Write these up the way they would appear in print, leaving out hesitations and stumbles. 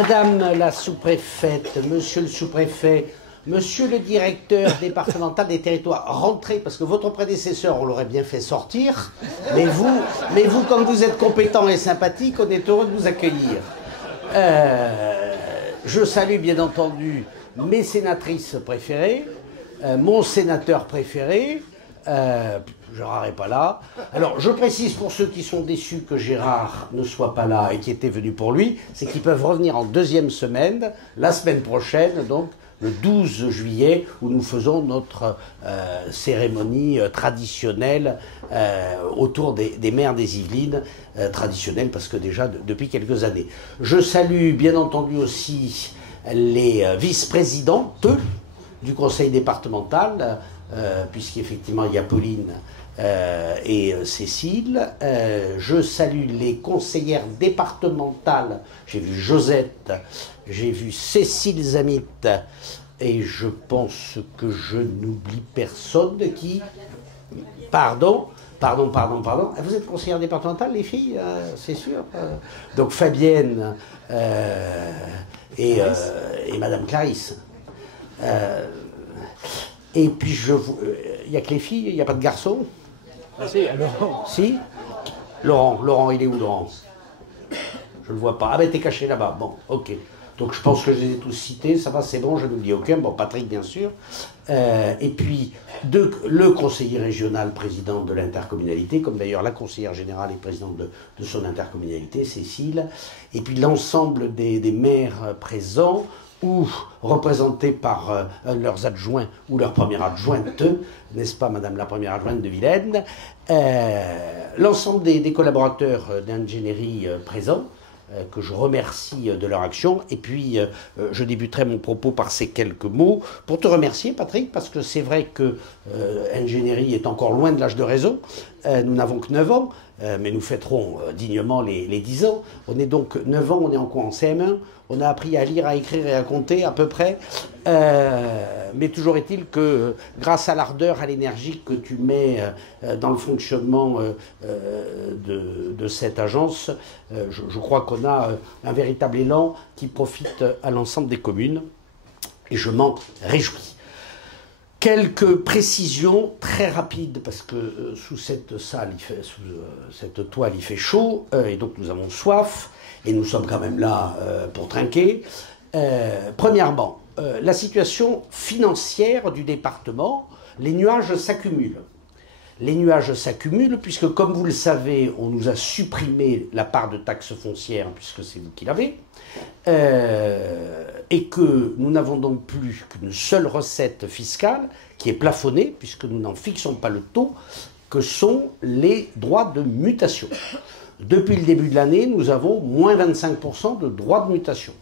Madame la sous-préfète, monsieur le sous-préfet, monsieur le directeur départemental des territoires, rentrez, parce que votre prédécesseur, on l'aurait bien fait sortir, mais vous, comme vous êtes compétent et sympathique, on est heureux de vous accueillir. Je salue bien entendu mes sénatrices préférées, mon sénateur préféré, Gérard n'est pas là. Alors, je précise pour ceux qui sont déçus que Gérard ne soit pas là et qui était venu pour lui, c'est qu'ils peuvent revenir en deuxième semaine, la semaine prochaine, donc le 12 juillet, où nous faisons notre cérémonie traditionnelle autour des maires des Yvelines, traditionnelle parce que déjà depuis quelques années. Je salue bien entendu aussi les vice-présidentes du conseil départemental, puisqu'effectivement il y a Pauline et Cécile. Je salue les conseillères départementales. J'ai vu Josette, j'ai vu Cécile Zamit, et je pense que je n'oublie personne qui... Pardon. Vous êtes conseillère départementale, les filles, c'est sûr. Donc Fabienne et Madame Clarisse. Et puis il n'y a que les filles, il n'y a pas de garçons. Ah si, Laurent. Si. Laurent, il est où, Laurent? Je ne le vois pas. Ah ben t'es caché là-bas. Bon, ok. Donc je pense que je les ai tous cités, ça va, c'est bon, je n'oublie aucun. Bon, Patrick, bien sûr. Et puis, le conseiller régional président de l'intercommunalité, comme d'ailleurs la conseillère générale est présidente de son intercommunalité, Cécile. Et puis l'ensemble des maires présents, ou représentés par leurs adjoints ou leur première adjointe, n'est-ce pas, Madame la première adjointe de Vilaine, l'ensemble des collaborateurs d'ingénierie présents, que je remercie de leur action. Et puis, je débuterai mon propos par ces quelques mots pour te remercier, Patrick, parce que c'est vrai que ingénierie est encore loin de l'âge de raison. Nous n'avons que 9 ans, mais nous fêterons dignement les 10 ans. On est donc 9 ans, on est encore en CM1. On a appris à lire, à écrire et à compter à peu près. Mais toujours est-il que grâce à l'ardeur, à l'énergie que tu mets dans le fonctionnement de cette agence, je crois qu'on a un véritable élan qui profite à l'ensemble des communes. Et je m'en réjouis. Quelques précisions très rapides, parce que sous cette salle, sous cette toile, il fait chaud, et donc nous avons soif, et nous sommes quand même là pour trinquer. Premièrement, la situation financière du département, les nuages s'accumulent. Les nuages s'accumulent puisque, comme vous le savez, on nous a supprimé la part de taxe foncière, puisque c'est vous qui l'avez, et que nous n'avons donc plus qu'une seule recette fiscale qui est plafonnée, puisque nous n'en fixons pas le taux, que sont les droits de mutation. Depuis le début de l'année, nous avons moins 25% de droits de mutation.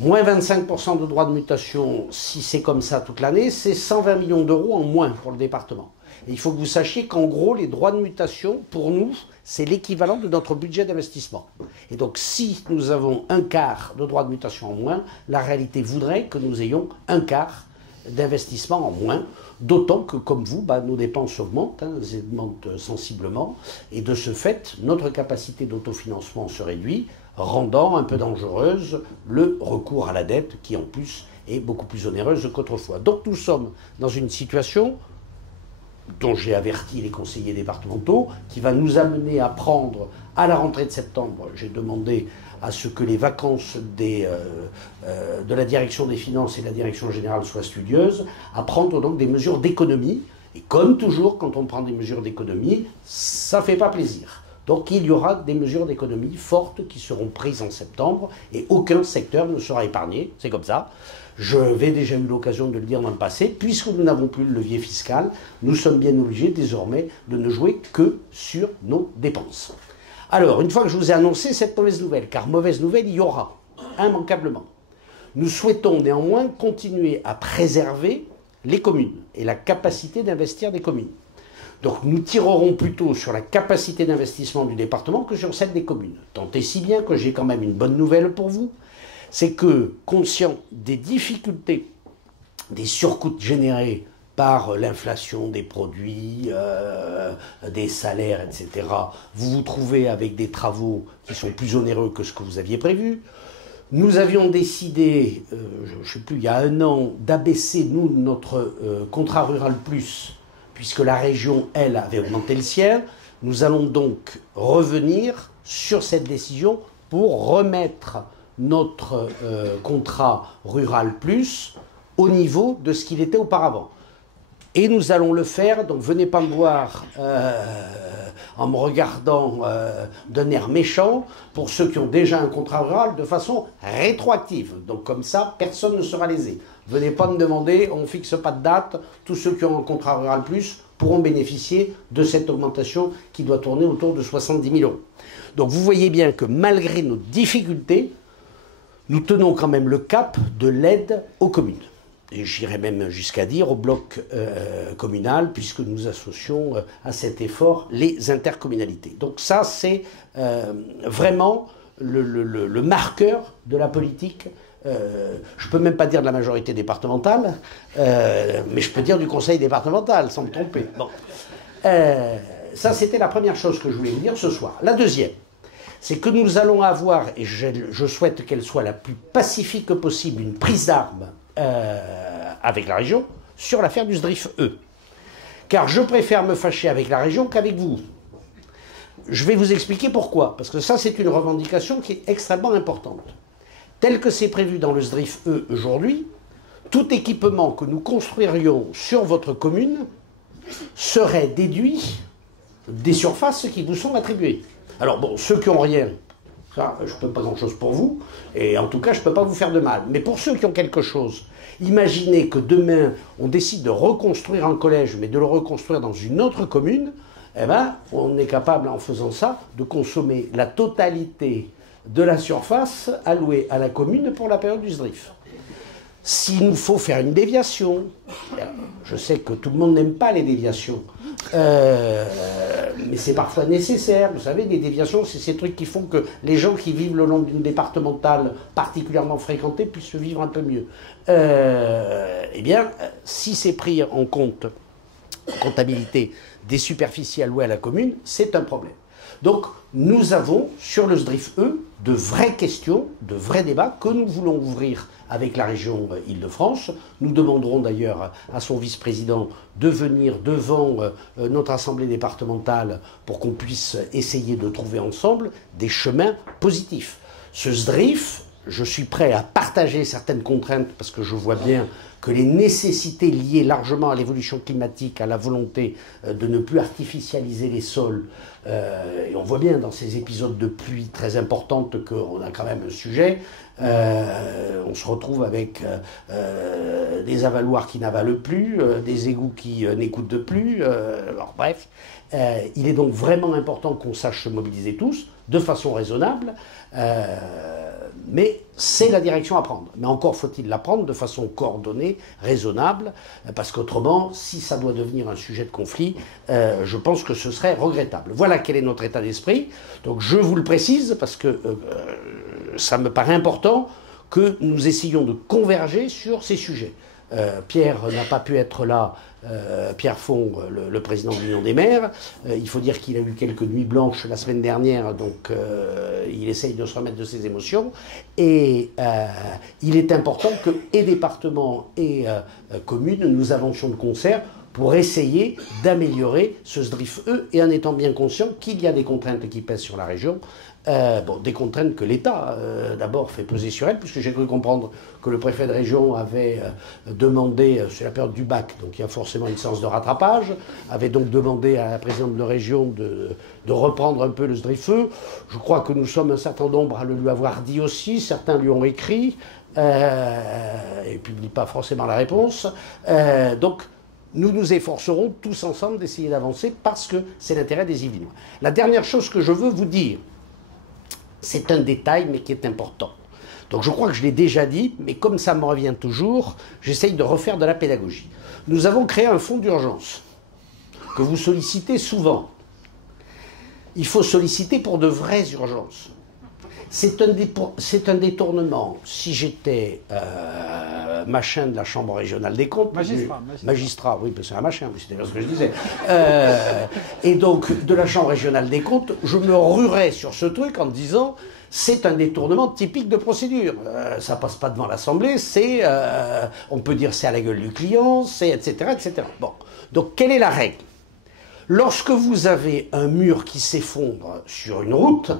Moins 25% de droits de mutation, si c'est comme ça toute l'année, c'est 120 millions d'euros en moins pour le département. Et il faut que vous sachiez qu'en gros, les droits de mutation, pour nous, c'est l'équivalent de notre budget d'investissement. Et donc, si nous avons un quart de droits de mutation en moins, la réalité voudrait que nous ayons un quart d'investissement en moins, d'autant que, comme vous, nos dépenses augmentent, elles augmentent sensiblement, et de ce fait, notre capacité d'autofinancement se réduit, rendant un peu dangereuse le recours à la dette, qui en plus est beaucoup plus onéreuse qu'autrefois. Donc nous sommes dans une situation dont j'ai averti les conseillers départementaux, qui va nous amener à prendre, à la rentrée de septembre, j'ai demandé à ce que les vacances de la direction des finances et de la direction générale soient studieuses, à prendre donc des mesures d'économie. Et comme toujours, quand on prend des mesures d'économie, ça ne fait pas plaisir. Donc il y aura des mesures d'économie fortes qui seront prises en septembre et aucun secteur ne sera épargné, c'est comme ça. J'avais déjà eu l'occasion de le dire dans le passé, puisque nous n'avons plus le levier fiscal, nous sommes bien obligés désormais de ne jouer que sur nos dépenses. Alors, une fois que je vous ai annoncé cette mauvaise nouvelle, car mauvaise nouvelle il y aura, immanquablement, nous souhaitons néanmoins continuer à préserver les communes et la capacité d'investir des communes. Donc nous tirerons plutôt sur la capacité d'investissement du département que sur celle des communes. Tant et si bien que j'ai quand même une bonne nouvelle pour vous, c'est que, conscient des difficultés, des surcoûts générés par l'inflation des produits, des salaires, etc., vous vous trouvez avec des travaux qui sont plus onéreux que ce que vous aviez prévu. Nous avions décidé, je ne sais plus, il y a un an, d'abaisser, nous, notre contrat rural plus, puisque la région, elle, avait augmenté le sien. Nous allons donc revenir sur cette décision pour remettre notre contrat rural plus au niveau de ce qu'il était auparavant. Et nous allons le faire, donc venez pas me voir en me regardant d'un air méchant, pour ceux qui ont déjà un contrat rural, de façon rétroactive. Donc comme ça, personne ne sera lésé. Venez pas me demander, on ne fixe pas de date, tous ceux qui ont un contrat rural plus pourront bénéficier de cette augmentation qui doit tourner autour de 70 000 €. Donc vous voyez bien que malgré nos difficultés, nous tenons quand même le cap de l'aide aux communes. Et j'irais même jusqu'à dire au bloc communal, puisque nous associons à cet effort les intercommunalités. Donc ça, c'est vraiment le marqueur de la politique, je ne peux même pas dire de la majorité départementale, mais je peux dire du conseil départemental, sans me tromper. Bon. Ça, c'était la première chose que je voulais vous dire ce soir. La deuxième, c'est que nous allons avoir, et je souhaite qu'elle soit la plus pacifique possible, une prise d'armes avec la région sur l'affaire du SDRIF-E. Car je préfère me fâcher avec la région qu'avec vous. Je vais vous expliquer pourquoi. Parce que ça, c'est une revendication qui est extrêmement importante. Tel que c'est prévu dans le SDRIF-E aujourd'hui, tout équipement que nous construirions sur votre commune serait déduit des surfaces qui vous sont attribuées. Alors bon, ceux qui n'ont rien, ça, je ne peux pas grand-chose pour vous, et en tout cas, je ne peux pas vous faire de mal. Mais pour ceux qui ont quelque chose, imaginez que demain, on décide de reconstruire un collège, mais de le reconstruire dans une autre commune, eh ben, on est capable, en faisant ça, de consommer la totalité de la surface allouée à la commune pour la période du SDRIF. S'il nous faut faire une déviation, je sais que tout le monde n'aime pas les déviations, mais c'est parfois nécessaire. Vous savez, des déviations, c'est ces trucs qui font que les gens qui vivent le long d'une départementale particulièrement fréquentée puissent vivre un peu mieux. Eh bien, si c'est pris en compte, en comptabilité des superficies allouées à la commune, c'est un problème. Donc, nous avons sur le SDRIF-E de vraies questions, de vrais débats que nous voulons ouvrir avec la région Île-de-France. Nous demanderons d'ailleurs à son vice-président de venir devant notre assemblée départementale pour qu'on puisse essayer de trouver ensemble des chemins positifs. Ce SDRIF, je suis prêt à partager certaines contraintes parce que je vois bien que les nécessités liées largement à l'évolution climatique, à la volonté de ne plus artificialiser les sols, et on voit bien dans ces épisodes de pluie très importantes qu'on a quand même un sujet, on se retrouve avec des avaloirs qui n'avalent plus, des égouts qui n'écoutent plus, alors bref, il est donc vraiment important qu'on sache se mobiliser tous, de façon raisonnable, mais c'est la direction à prendre. Mais encore faut-il la prendre de façon coordonnée, raisonnable, parce qu'autrement, si ça doit devenir un sujet de conflit, je pense que ce serait regrettable. Voilà quel est notre état d'esprit. Donc je vous le précise, parce que ça me paraît important que nous essayions de converger sur ces sujets. Pierre n'a pas pu être là, Pierre Font, le président de l'Union des maires. Il faut dire qu'il a eu quelques nuits blanches la semaine dernière, donc il essaye de se remettre de ses émotions. Et il est important que, et département et communes, nous avancions de concert pour essayer d'améliorer ce SDRIF-E, et en étant bien conscient qu'il y a des contraintes qui pèsent sur la région. Bon, des contraintes que l'État, d'abord, fait peser sur elle, puisque j'ai cru comprendre que le préfet de région avait demandé, c'est la période du bac, donc il y a forcément une séance de rattrapage, avait donc demandé à la présidente de région de reprendre un peu le SDRIF-E. Je crois que nous sommes un certain nombre à le lui avoir dit aussi, certains lui ont écrit, et ne publient pas forcément la réponse. Donc, nous nous efforcerons tous ensemble d'essayer d'avancer parce que c'est l'intérêt des Yvelinois. La dernière chose que je veux vous dire, c'est un détail, mais qui est important. Donc je crois que je l'ai déjà dit, mais comme ça me revient toujours, j'essaye de refaire de la pédagogie. Nous avons créé un fonds d'urgence, que vous sollicitez souvent. Il faut solliciter pour de vraies urgences. C'est un détournement. Si j'étais machin de la Chambre régionale des comptes... Magistrat, oui, c'est un machin, c'était ce que je disais. Et donc, de la Chambre régionale des comptes, je me ruerais sur ce truc en disant, c'est un détournement typique de procédure. Ça passe pas devant l'Assemblée, on peut dire c'est à la gueule du client, c'est etc., etc. Bon, donc quelle est la règle? Lorsque vous avez un mur qui s'effondre sur une route,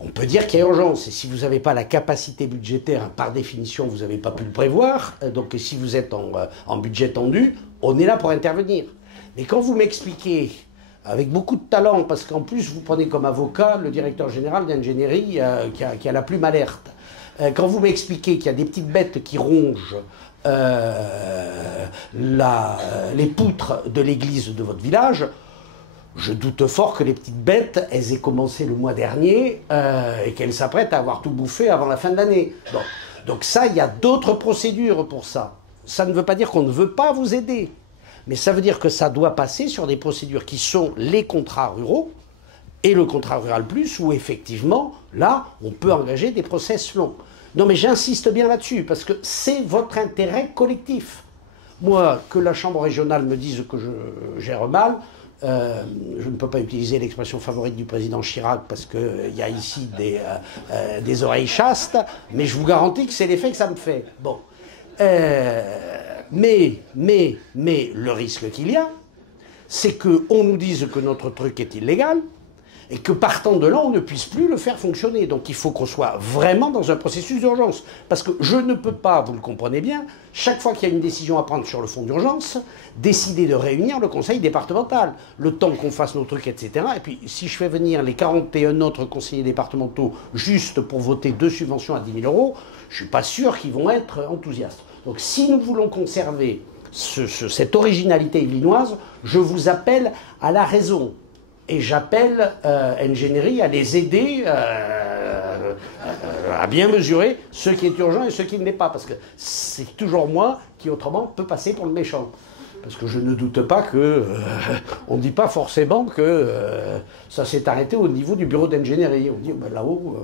on peut dire qu'il y a urgence. Et si vous n'avez pas la capacité budgétaire, par définition, vous n'avez pas pu le prévoir. Donc si vous êtes en budget tendu, on est là pour intervenir. Mais quand vous m'expliquez, avec beaucoup de talent, parce qu'en plus vous prenez comme avocat le directeur général d'ingénierie qui a la plume alerte, quand vous m'expliquez qu'il y a des petites bêtes qui rongent les poutres de l'église de votre village, je doute fort que les petites bêtes, elles aient commencé le mois dernier et qu'elles s'apprêtent à avoir tout bouffé avant la fin de l'année. Bon. Donc ça, il y a d'autres procédures pour ça. Ça ne veut pas dire qu'on ne veut pas vous aider, mais ça veut dire que ça doit passer sur des procédures qui sont les contrats ruraux et le contrat rural plus, où effectivement, là, on peut engager des process longs. Non mais j'insiste bien là-dessus, parce que c'est votre intérêt collectif. Moi, que la Chambre régionale me dise que je gère mal, je ne peux pas utiliser l'expression favorite du président Chirac parce qu'il y a ici des oreilles chastes, mais je vous garantis que c'est l'effet que ça me fait. Bon. Mais le risque qu'il y a, c'est qu'on nous dise que notre truc est illégal et que partant de là, on ne puisse plus le faire fonctionner. Donc il faut qu'on soit vraiment dans un processus d'urgence. Parce que je ne peux pas, vous le comprenez bien, chaque fois qu'il y a une décision à prendre sur le fonds d'urgence, décider de réunir le conseil départemental. Le temps qu'on fasse nos trucs, etc. Et puis si je fais venir les 41 autres conseillers départementaux juste pour voter 2 subventions à 10 000 €, je ne suis pas sûr qu'ils vont être enthousiastes. Donc si nous voulons conserver cette originalité illinoise, je vous appelle à la raison. Et j'appelle ingénierie à les aider à bien mesurer ce qui est urgent et ce qui ne l'est pas. Parce que c'est toujours moi qui, autrement, peut passer pour le méchant. Parce que je ne doute pas que... on ne dit pas forcément que ça s'est arrêté au niveau du bureau d'ingénierie. On dit, ben, là-haut...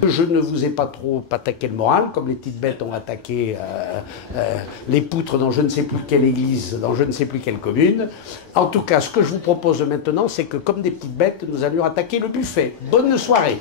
Je ne vous ai pas trop attaqué le moral, comme les petites bêtes ont attaqué les poutres dans je ne sais plus quelle église, dans je ne sais plus quelle commune. En tout cas, ce que je vous propose maintenant, c'est que comme des petites bêtes, nous allions attaquer le buffet. Bonne soirée.